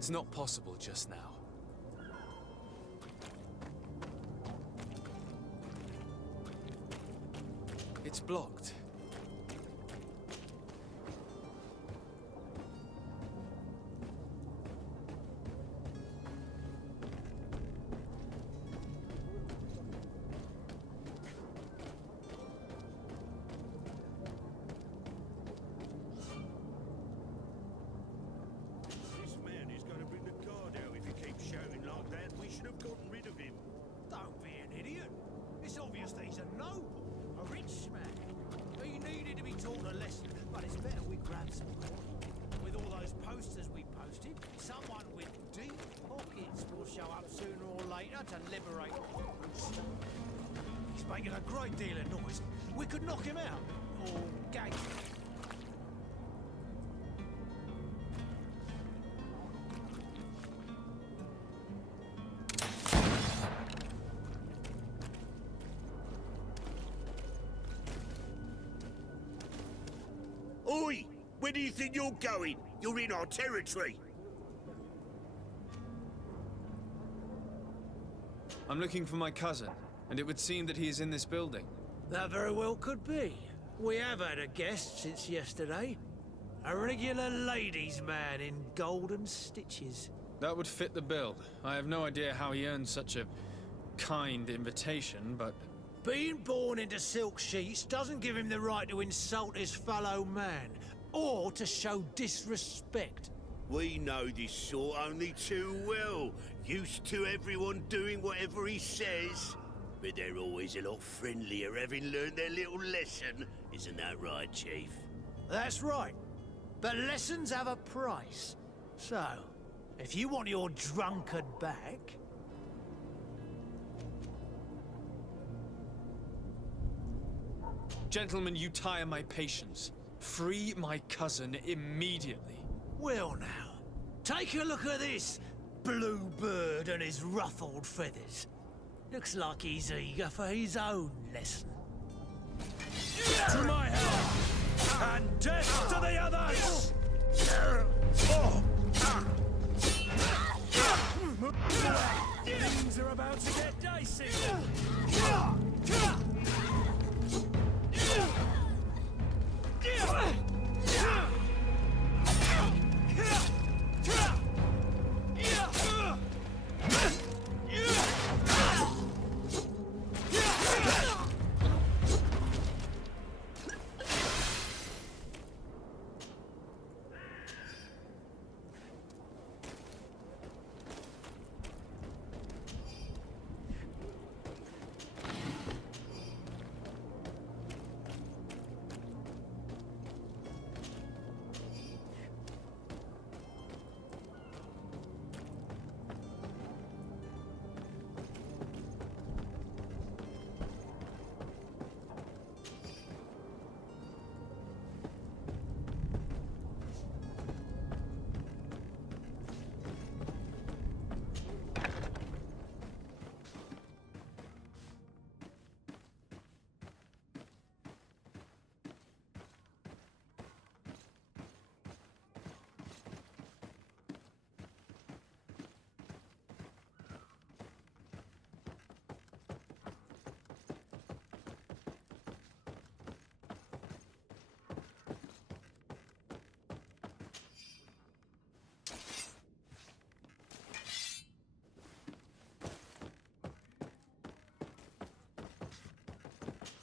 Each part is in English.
It's not possible just now. It's blocked. To liberate. He's making a great deal of noise. We could knock him out. Or gag him. Oi! Where do you think you're going? You're in our territory. I'm looking for my cousin, and it would seem that he is in this building. That very well could be. We have had a guest since yesterday. A regular ladies' man in golden stitches. That would fit the bill. I have no idea how he earned such a kind invitation, but... Being born into silk sheets doesn't give him the right to insult his fellow man, or to show disrespect. We know this sort only too well. Used to everyone doing whatever he says. But they're always a lot friendlier having learned their little lesson. Isn't that right, Chief? That's right. But lessons have a price. So, if you want your drunkard back... Gentlemen, you tire my patience. Free my cousin immediately. Well now, take a look at this blue bird and his ruffled feathers. Looks like he's eager for his own lesson. To my help! And death to the others! Things are about to get dicey!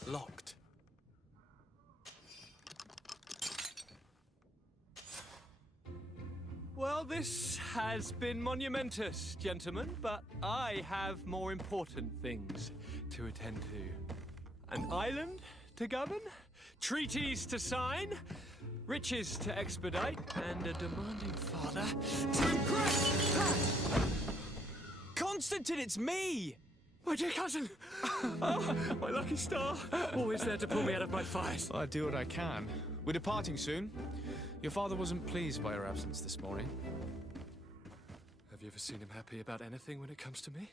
Locked. Well, this has been monumentous, gentlemen, but I have more important things to attend to. An island to govern, treaties to sign, riches to expedite, and a demanding father to impress. Constantine, it's me! My dear cousin! Oh, my lucky star. Always there to pull me out of my fires. I do what I can. We're departing soon. Your father wasn't pleased by your absence this morning. Have you ever seen him happy about anything when it comes to me?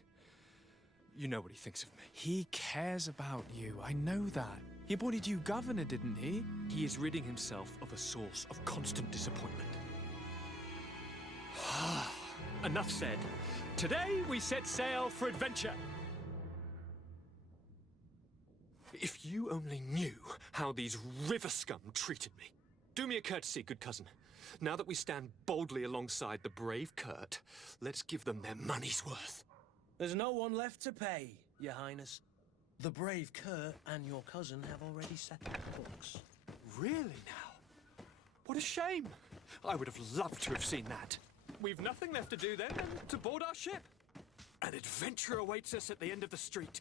You know what he thinks of me. He cares about you, I know that. He appointed you governor, didn't he? He is ridding himself of a source of constant disappointment. enough said. Today we set sail for adventure. If you only knew how these river scum treated me. Do me a courtesy, good cousin. Now that we stand boldly alongside the brave Kurt, let's give them their money's worth. There's no one left to pay, Your Highness. The brave Kurt and your cousin have already settled the books. Really now? What a shame. I would have loved to have seen that. We've nothing left to do then than to board our ship. An adventure awaits us at the end of the street.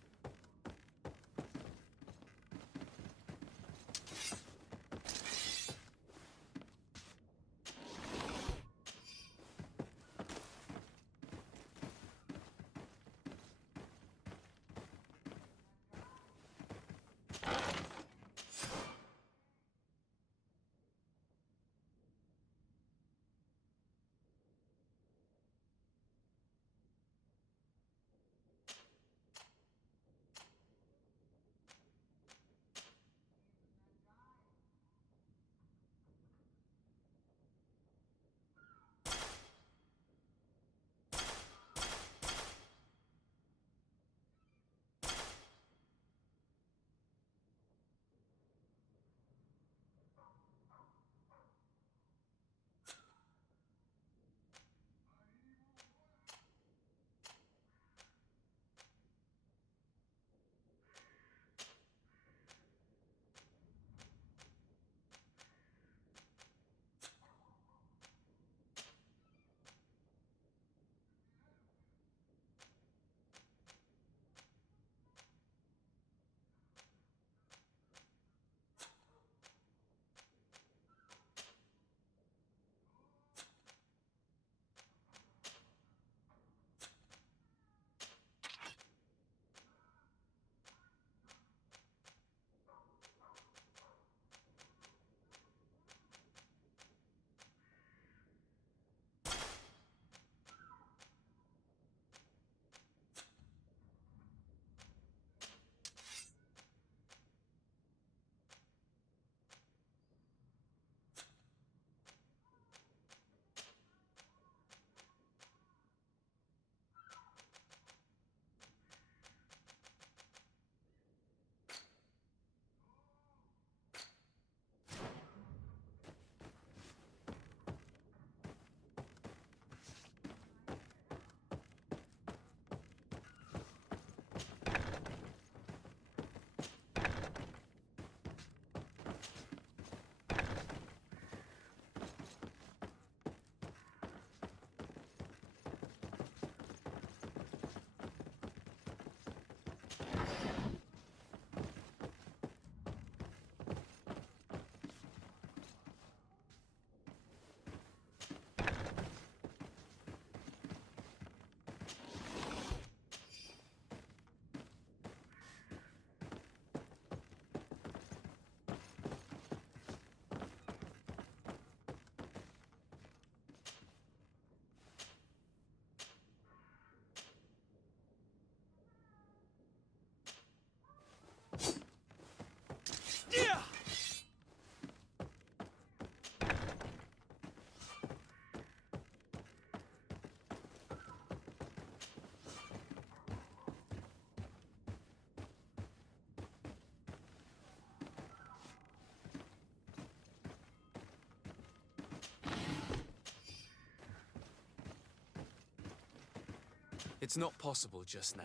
It's not possible just now.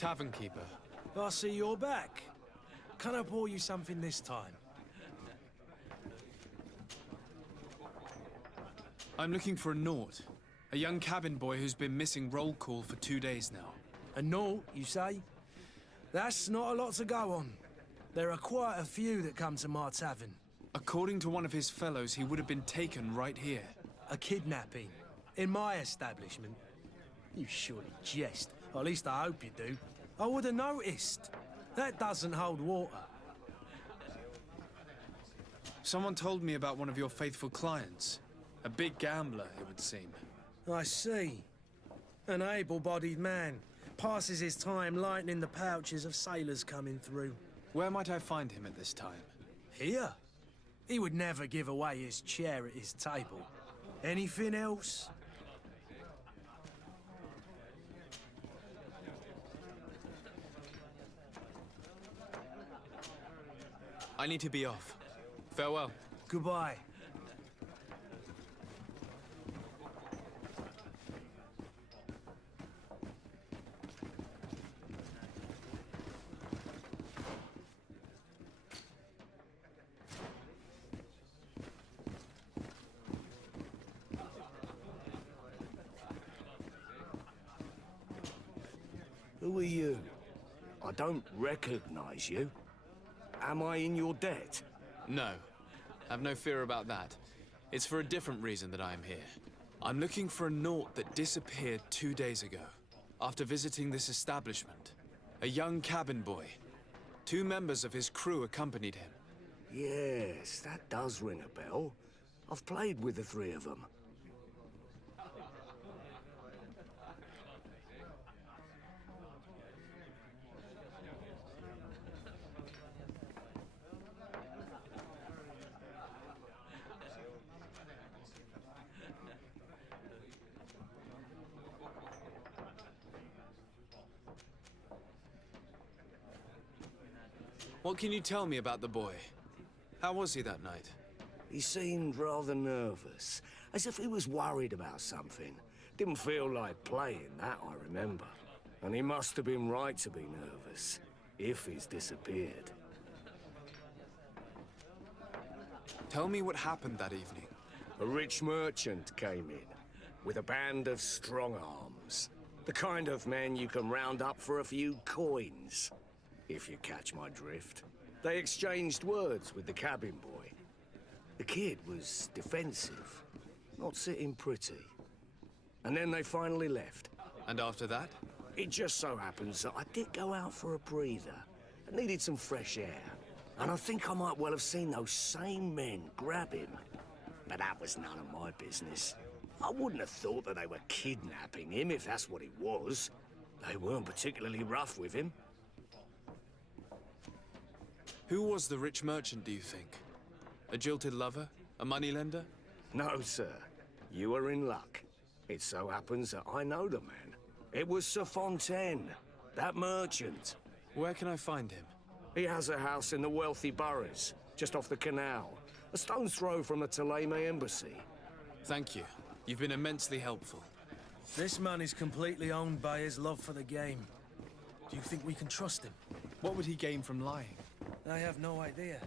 Tavern keeper. I see you're back. Can I pour you something this time? I'm looking for a Nort. A young cabin boy who's been missing roll call for 2 days now. A Nort, you say? That's not a lot to go on. There are quite a few that come to my tavern. According to one of his fellows, he would have been taken right here. A kidnapping. In my establishment. You surely jest. Or at least I hope you do. I would have noticed. That doesn't hold water. Someone told me about one of your faithful clients. A big gambler, it would seem. I see. An able-bodied man. Passes his time lightening the pouches of sailors coming through. Where might I find him at this time? Here? He would never give away his chair at his table. Anything else? I need to be off. Farewell. Goodbye. Who are you? I don't recognize you. Am I in your debt? No. Have no fear about that. It's for a different reason that I am here. I'm looking for a Nort that disappeared 2 days ago, after visiting this establishment. A young cabin boy. 2 members of his crew accompanied him. Yes, that does ring a bell. I've played with the 3 of them. What can you tell me about the boy? How was he that night? He seemed rather nervous, as if he was worried about something. Didn't feel like playing, that I remember. And he must have been right to be nervous, if he's disappeared. Tell me what happened that evening. A rich merchant came in, with a band of strong arms. The kind of men you can round up for a few coins, if you catch my drift. They exchanged words with the cabin boy. The kid was defensive, not sitting pretty. And then they finally left. And after that? It just so happens that I did go out for a breather. I needed some fresh air. And I think I might well have seen those same men grab him. But that was none of my business. I wouldn't have thought that they were kidnapping him if that's what it was. They weren't particularly rough with him. Who was the rich merchant, do you think? A jilted lover? A moneylender? No, sir. You are in luck. It so happens that I know the man. It was Sir Fontaine, that merchant. Where can I find him? He has a house in the wealthy boroughs, just off the canal. A stone's throw from the Theleme embassy. Thank you. You've been immensely helpful. This man is completely owned by his love for the game. Do you think we can trust him? What would he gain from lying? I have no idea.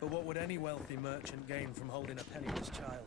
But what would any wealthy merchant gain from holding a penniless child?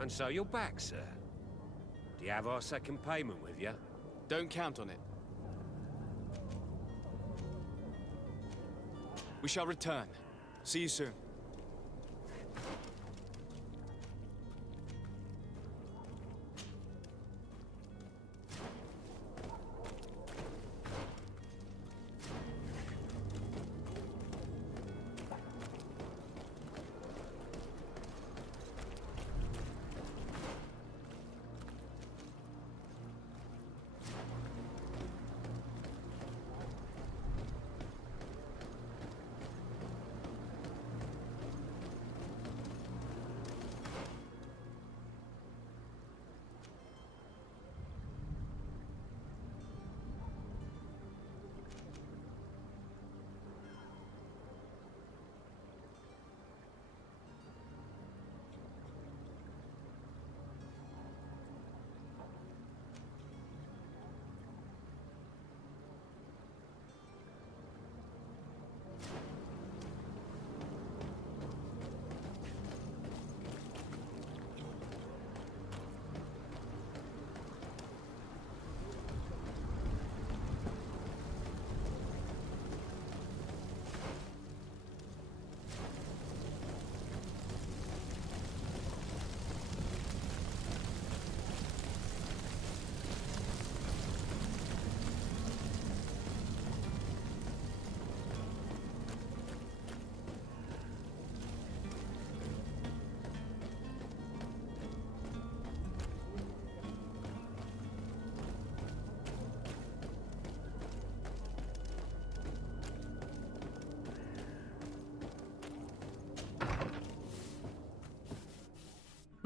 And so you're back, sir. Do you have our second payment with you? Don't count on it. We shall return. See you soon.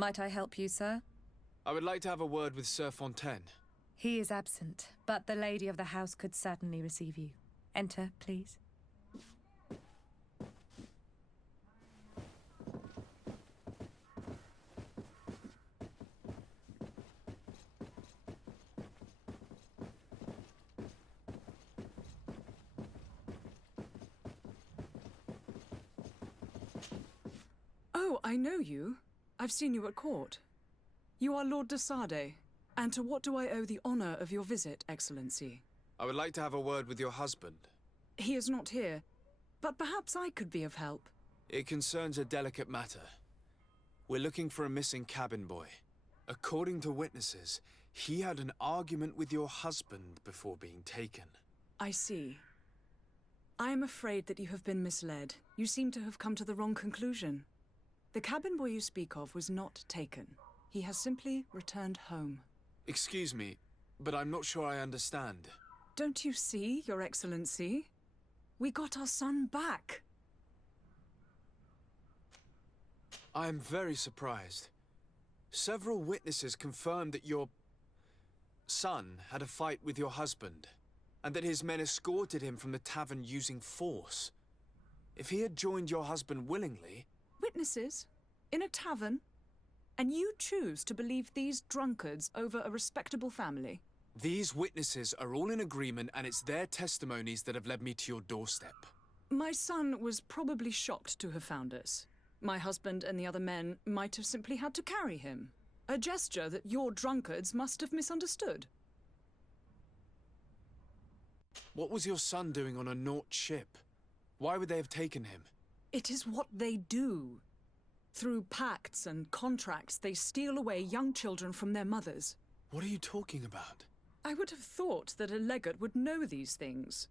Might I help you, sir? I would like to have a word with Sir Fontaine. He is absent, but the lady of the house could certainly receive you. Enter, please. Oh, I know you. I've seen you at court. You are Lord de Sade. And to what do I owe the honor of your visit, Excellency? I would like to have a word with your husband. He is not here, but perhaps I could be of help. It concerns a delicate matter. We're looking for a missing cabin boy. According to witnesses, he had an argument with your husband before being taken. I see. I am afraid that you have been misled. You seem to have come to the wrong conclusion. The cabin boy you speak of was not taken. He has simply returned home. Excuse me, but I'm not sure I understand. Don't you see, Your Excellency? We got our son back. I am very surprised. Several witnesses confirmed that your son had a fight with your husband, and that his men escorted him from the tavern using force. If he had joined your husband willingly... Witnesses? In a tavern? And you choose to believe these drunkards over a respectable family? These witnesses are all in agreement, and it's their testimonies that have led me to your doorstep. My son was probably shocked to have found us. My husband and the other men might have simply had to carry him. A gesture that your drunkards must have misunderstood. What was your son doing on a Naut ship? Why would they have taken him? It is what they do. Through pacts and contracts, they steal away young children from their mothers. What are you talking about? I would have thought that a legate would know these things.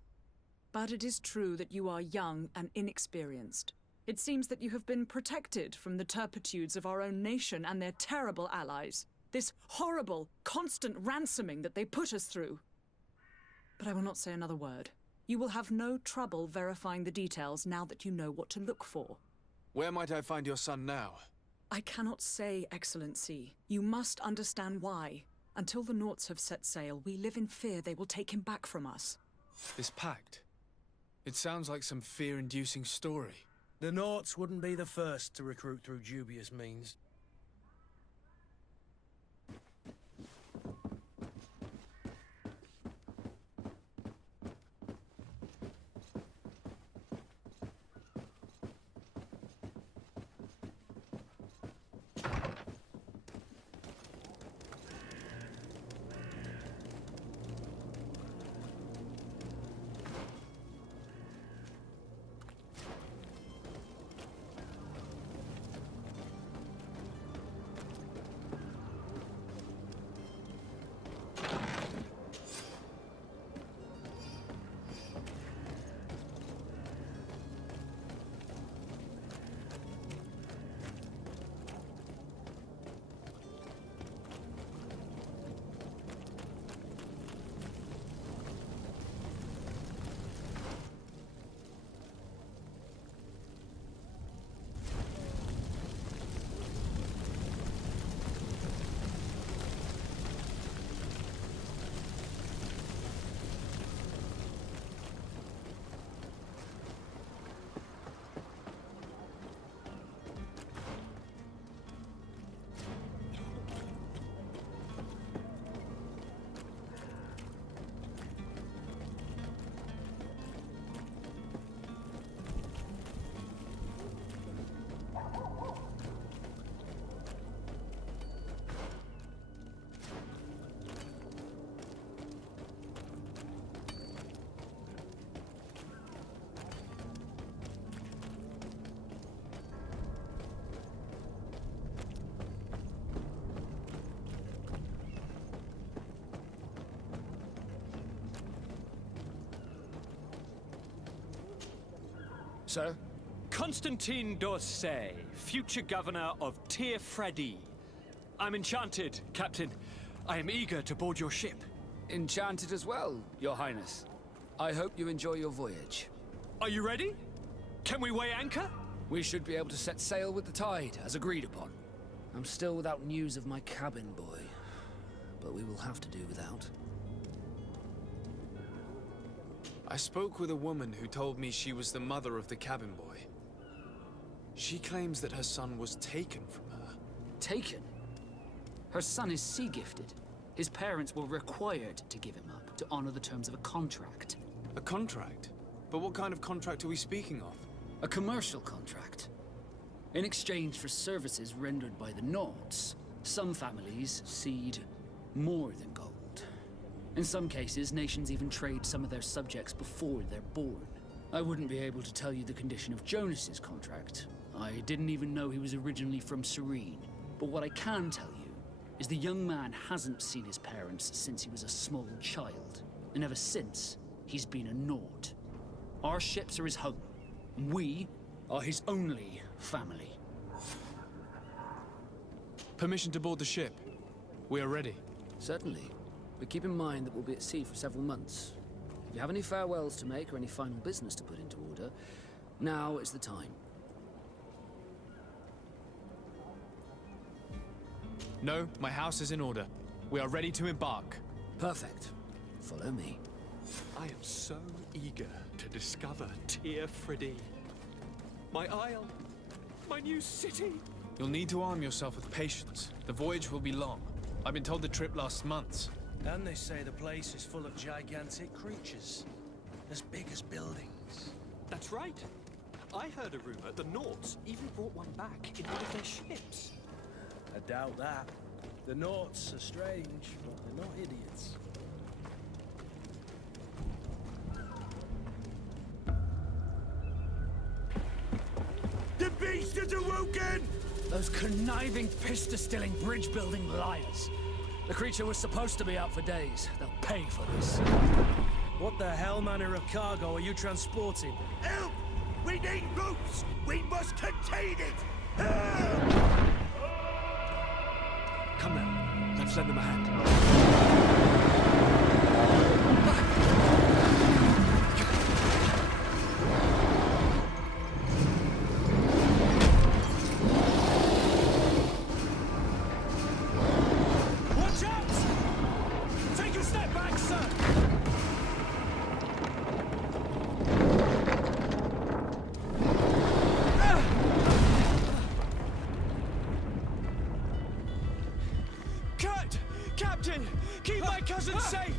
But it is true that you are young and inexperienced. It seems that you have been protected from the turpitudes of our own nation and their terrible allies. This horrible, constant ransoming that they put us through. But I will not say another word. You will have no trouble verifying the details now that you know what to look for. Where might I find your son now? I cannot say, Excellency. You must understand why. Until the Nauts have set sail, we live in fear they will take him back from us. This pact? It sounds like some fear-inducing story. The Nauts wouldn't be the first to recruit through dubious means. Sir? Constantine d'Orsay, future governor of Tir Freddy. I'm enchanted, Captain. I am eager to board your ship. Enchanted as well, Your Highness. I hope you enjoy your voyage. Are you ready? Can we weigh anchor? We should be able to set sail with the tide, as agreed upon. I'm still without news of my cabin boy, but we will have to do without. I spoke with a woman who told me she was the mother of the cabin boy. She claims that her son was taken from her. Taken? Her son is sea-gifted. His parents were required to give him up to honor the terms of a contract. A contract? But what kind of contract are we speaking of? A commercial contract. In exchange for services rendered by the Nords, some families cede more than gold. In some cases, nations even trade some of their subjects before they're born. I wouldn't be able to tell you the condition of Jonas's contract. I didn't even know he was originally from Serene. But what I can tell you is the young man hasn't seen his parents since he was a small child. And ever since, he's been a Nord. Our ships are his home. And we are his only family. Permission to board the ship. We are ready. Certainly. But keep in mind that we'll be at sea for several months. If you have any farewells to make or any final business to put into order, now is the time. No, my house is in order. We are ready to embark. Perfect. Follow me. I am so eager to discover Teer-Freddy. My isle, my new city. You'll need to arm yourself with patience. The voyage will be long. I've been told the trip lasts months. And they say the place is full of gigantic creatures, as big as buildings. That's right. I heard a rumor the Nords even brought one back in one of their ships. I doubt that. The Norts are strange, but they're not idiots. The beast has awoken! Those conniving, pista-stilling, bridge-building liars. The creature was supposed to be out for days. They'll pay for this. What the hell manner of cargo are you transporting? Help! We need ropes! We must contain it! Help! Come now, let's lend them a hand. Watch out! Take a step back, sir! Cut! Captain! Keep my cousin safe!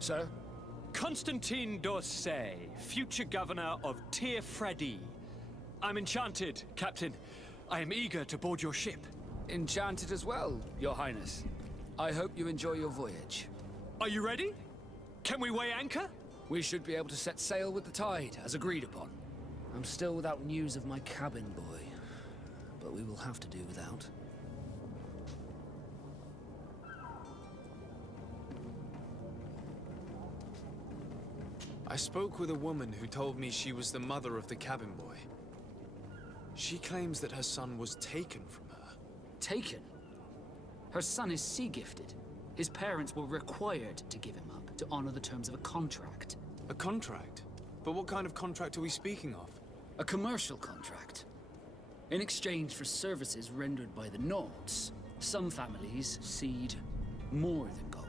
Sir? Constantine d'Orsay, future governor of Teer-Freddy. I'm enchanted, Captain. I am eager to board your ship. Enchanted as well, Your Highness. I hope you enjoy your voyage. Are you ready? Can we weigh anchor? We should be able to set sail with the tide, as agreed upon. I'm still without news of my cabin boy, but we will have to do without. I spoke with a woman who told me she was the mother of the cabin boy. She claims that her son was taken from her. Taken? Her son is sea-gifted. His parents were required to give him up to honor the terms of a contract. A contract? But what kind of contract are we speaking of? A commercial contract. In exchange for services rendered by the Nords, some families cede more than gold.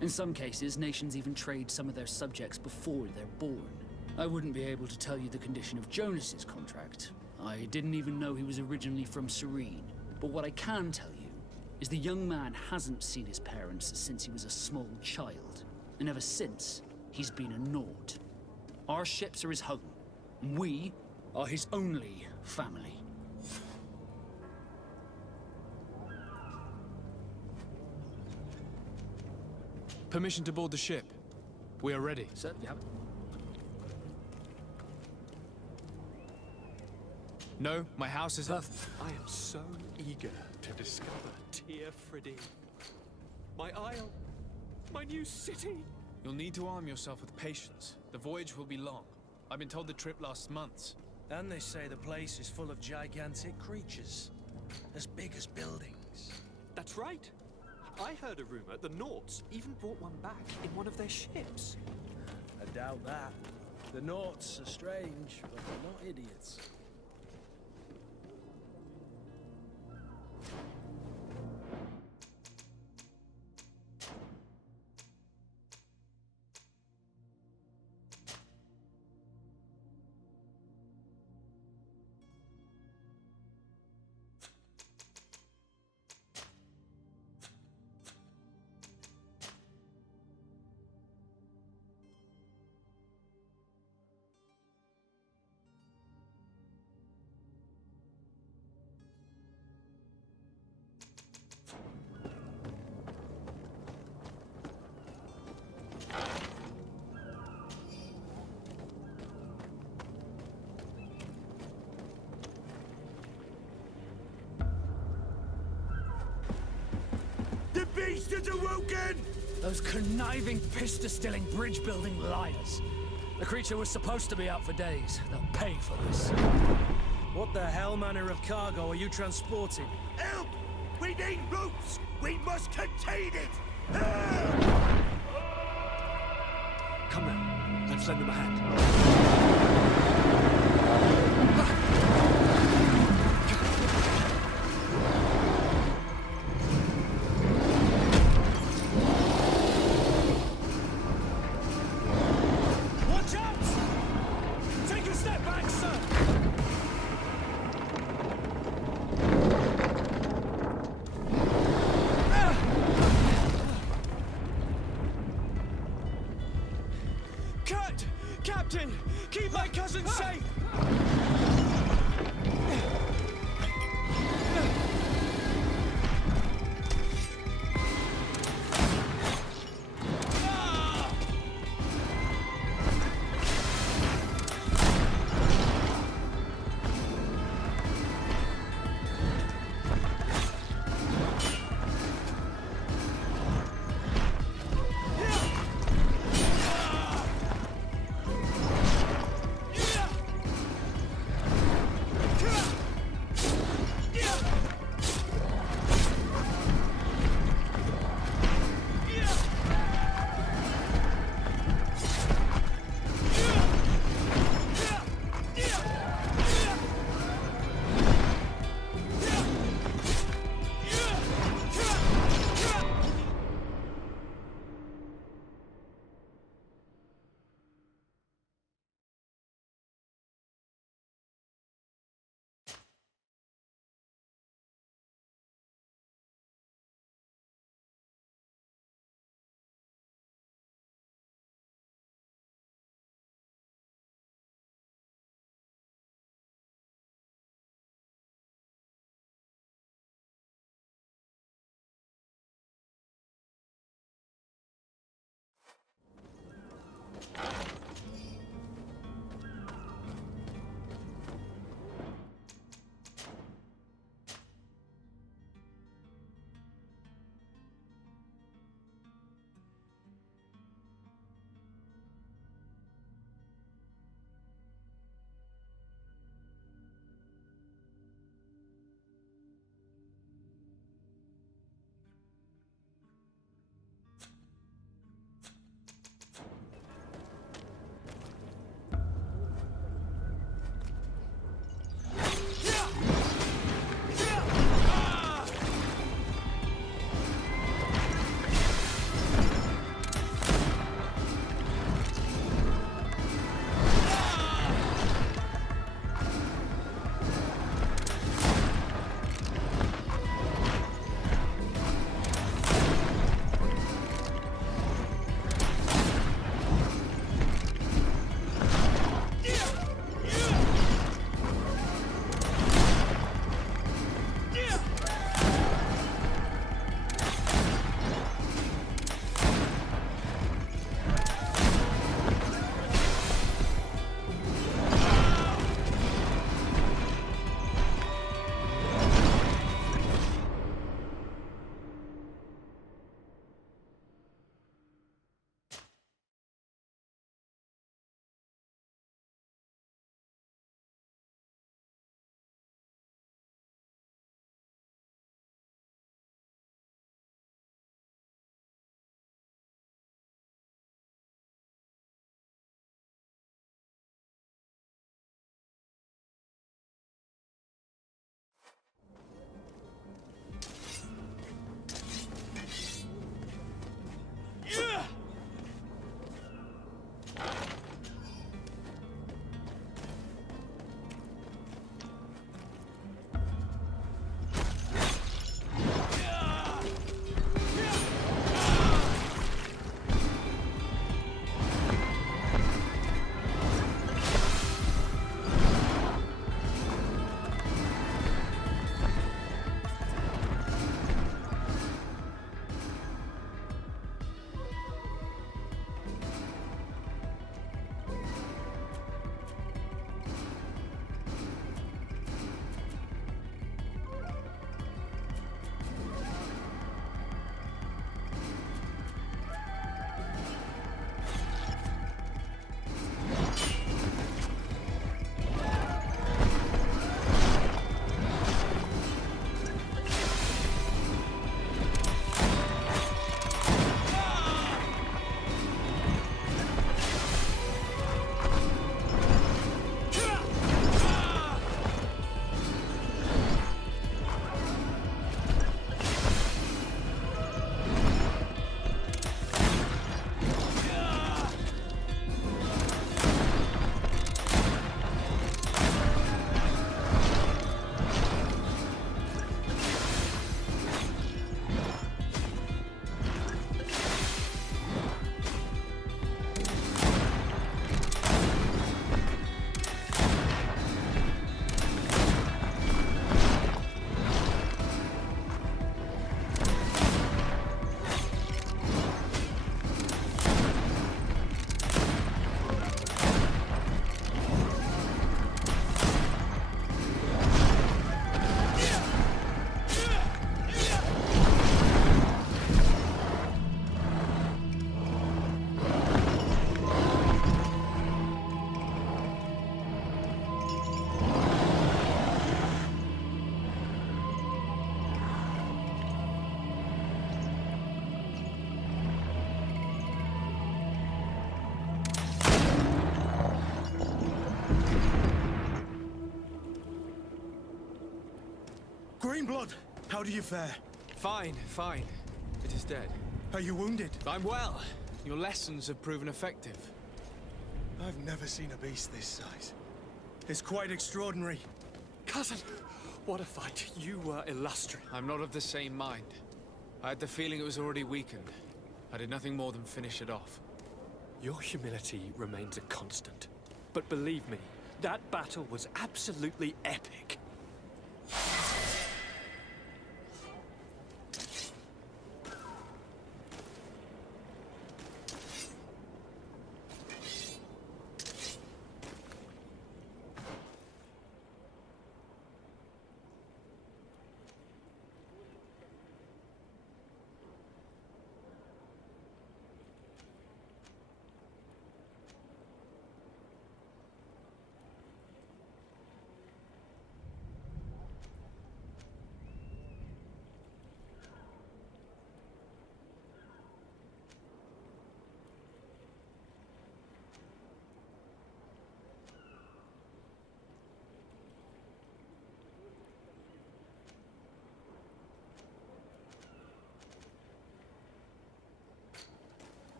In some cases, nations even trade some of their subjects before they're born. I wouldn't be able to tell you the condition of Jonas's contract. I didn't even know he was originally from Serene. But what I can tell you is the young man hasn't seen his parents since he was a small child. And ever since, he's been a Nord. Our ships are his home. And we are his only family. Permission to board the ship. We are ready. Sir, you have it. No, my house is... I am so eager to discover Tir Fridin. My isle. My new city. You'll need to arm yourself with patience. The voyage will be long. I've been told the trip lasts months. And they say the place is full of gigantic creatures. As big as buildings. That's right. I heard a rumor the Nords even brought one back in one of their ships. I doubt that. The Nords are strange, but they're not idiots. The beast is awoken! Those conniving, pista-stilling, bridge-building liars. The creature was supposed to be out for days. They'll pay for this. What the hell manner of cargo are you transporting? Help! We need ropes! We must contain it! Come now, let's lend them a hand. Watch out! Take a step back, sir! Cut! Captain! Keep my cousin safe! blood! How do you fare? Fine, fine. It is dead. Are you wounded? I'm well. Your lessons have proven effective. I've never seen a beast this size. It's quite extraordinary. Cousin, what a fight. You were illustrious. I'm not of the same mind. I had the feeling it was already weakened. I did nothing more than finish it off. Your humility remains a constant. But believe me, that battle was absolutely epic.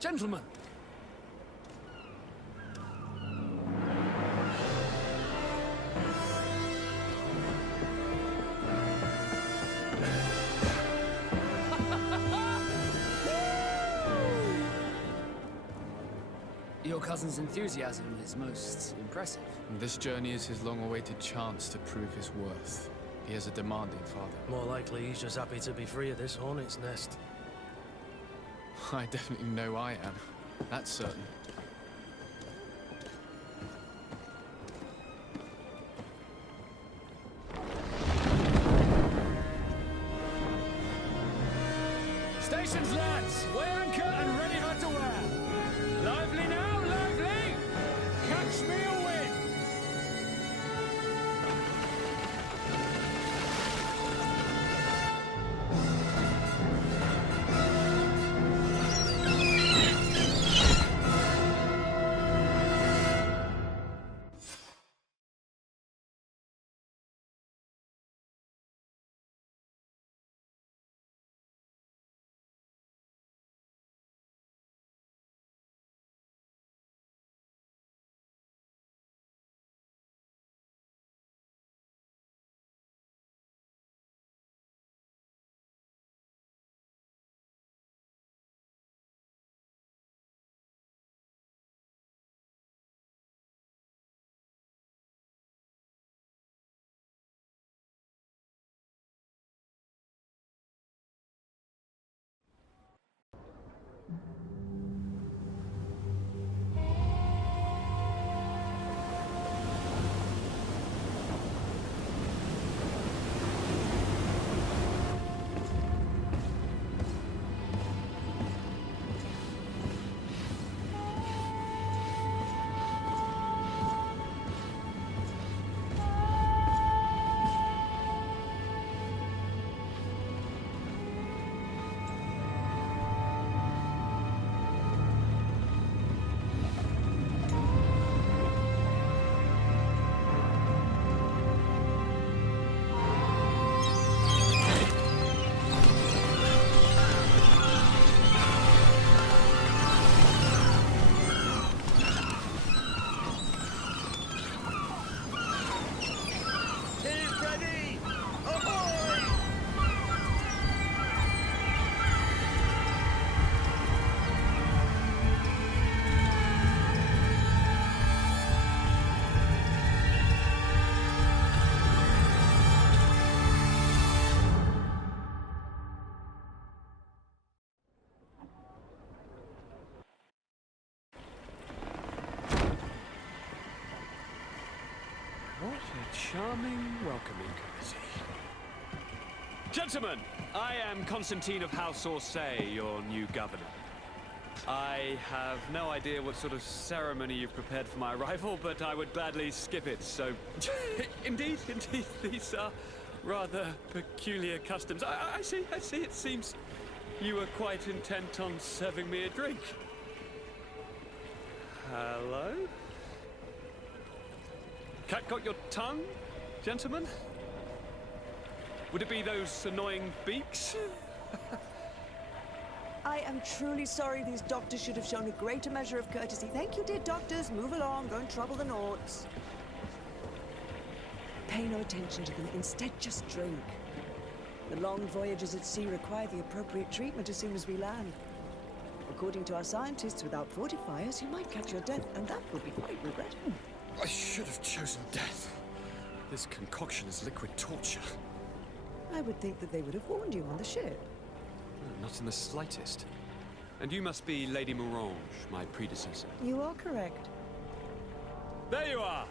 Gentlemen! Your cousin's enthusiasm is most impressive. This journey is his long-awaited chance to prove his worth. He has a demanding father. More likely he's just happy to be free of this hornet's nest. I definitely know I am. That's certain. Stations, lads! Weigh anchor and ready hard to wear! Lively now, lively! Catch me a wind! charming welcoming committee. Gentlemen, I am Constantine of House Orsay, your new governor. I have no idea what sort of ceremony you've prepared for my arrival, but I would gladly skip it, so... indeed, these are rather peculiar customs. I see, it seems you were quite intent on serving me a drink. Hello? Cat got your tongue, gentlemen? Would it be those annoying beaks? I am truly sorry. These doctors should have shown a greater measure of courtesy. Thank you, dear doctors. Move along. Don't trouble the Naughts. Pay no attention to them. Instead, just drink. The long voyages at sea require the appropriate treatment as soon as we land. According to our scientists, without fortifiers, you might catch your death, and that would be quite regrettable. I should have chosen death. This concoction is liquid torture. I would think that they would have warned you on the ship. Not in the slightest. And you must be Lady Morange, my predecessor. You are correct. There you are!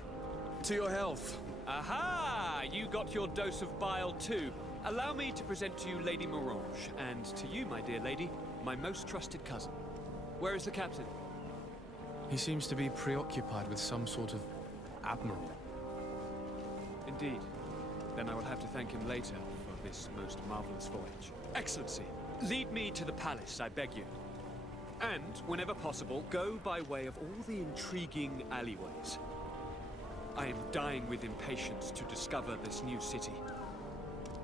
To your health. Aha! You got your dose of bile too. Allow me to present to you Lady Morange, and to you, my dear lady, my most trusted cousin. Where is the captain? He seems to be preoccupied with some sort of admiral. Indeed. Then I will have to thank him later for this most marvelous voyage. Excellency, lead me to the palace, I beg you. And, whenever possible, go by way of all the intriguing alleyways. I am dying with impatience to discover this new city.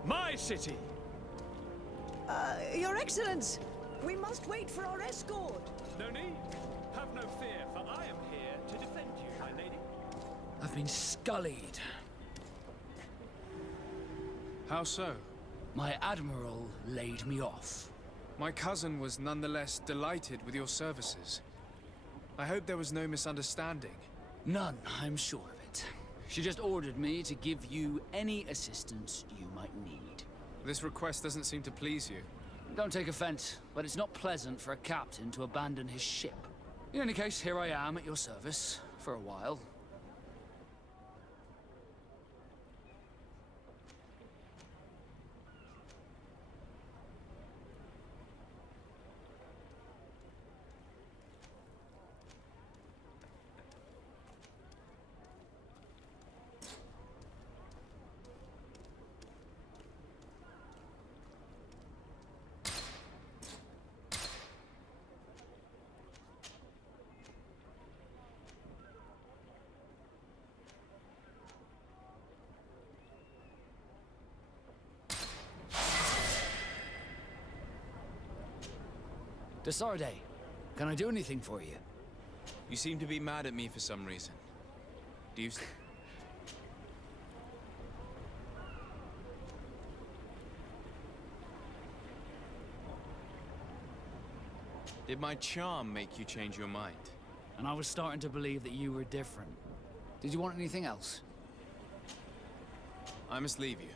My city! Your Excellence! We must wait for our escort! No need. Have no fear, for I am here to defend you, my lady. I've been scullied. How so? My admiral laid me off. My cousin was nonetheless delighted with your services. I hope there was no misunderstanding. None, I'm sure of it. She just ordered me to give you any assistance you might need. This request doesn't seem to please you. Don't take offense, but it's not pleasant for a captain to abandon his ship. In any case, here I am at your service, for a while. Desarde, can I do anything for you? You seem to be mad at me for some reason. Do you... Did my charm make you change your mind? And I was starting to believe that you were different. Did you want anything else? I must leave you.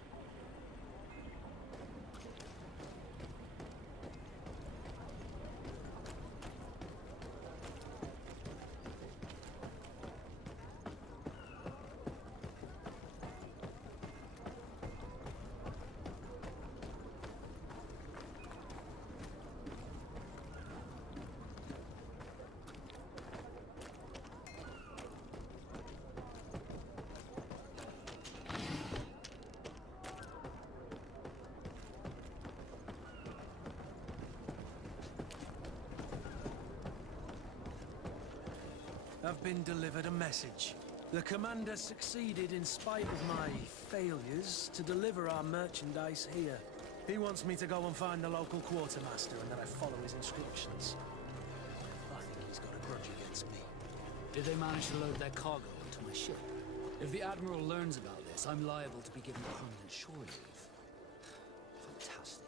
I've been delivered a message. The commander succeeded in spite of my failures to deliver our merchandise here. He wants me to go and find the local quartermaster and that I follow his instructions. I think he's got a grudge against me. Did they manage to load their cargo onto my ship? If the Admiral learns about this, I'm liable to be given permanent shore leave. Fantastic.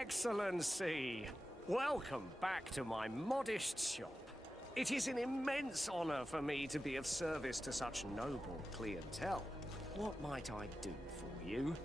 Excellency! Welcome back to my modest shop. It is an immense honor for me to be of service to such noble clientele. What might I do for you?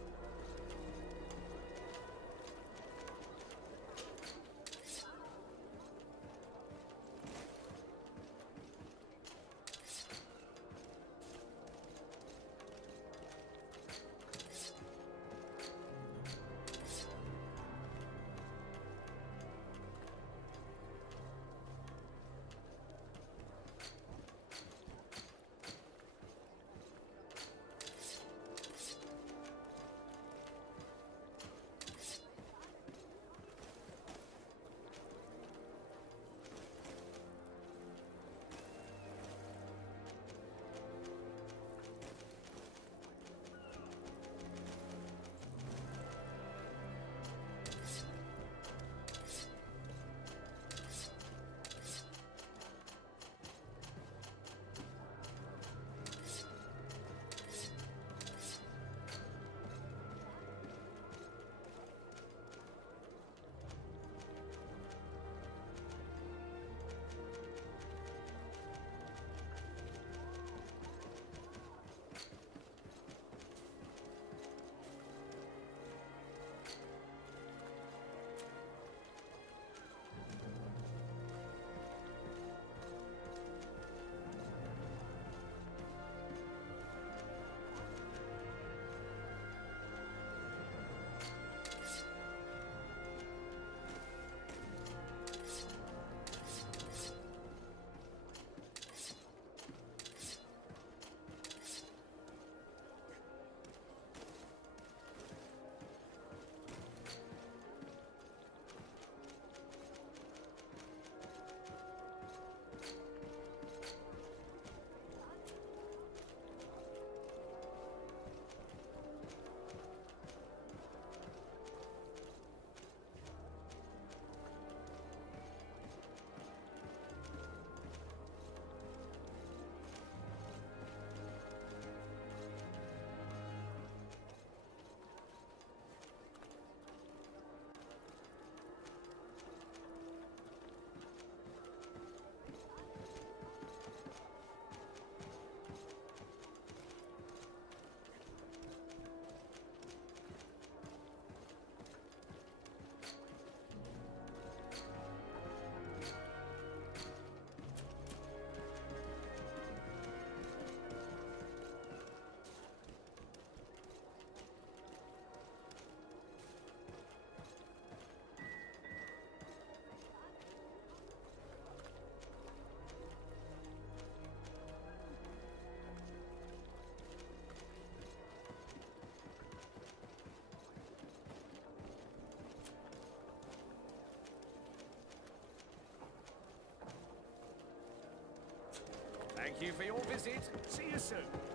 Thank you for your visit. See you soon.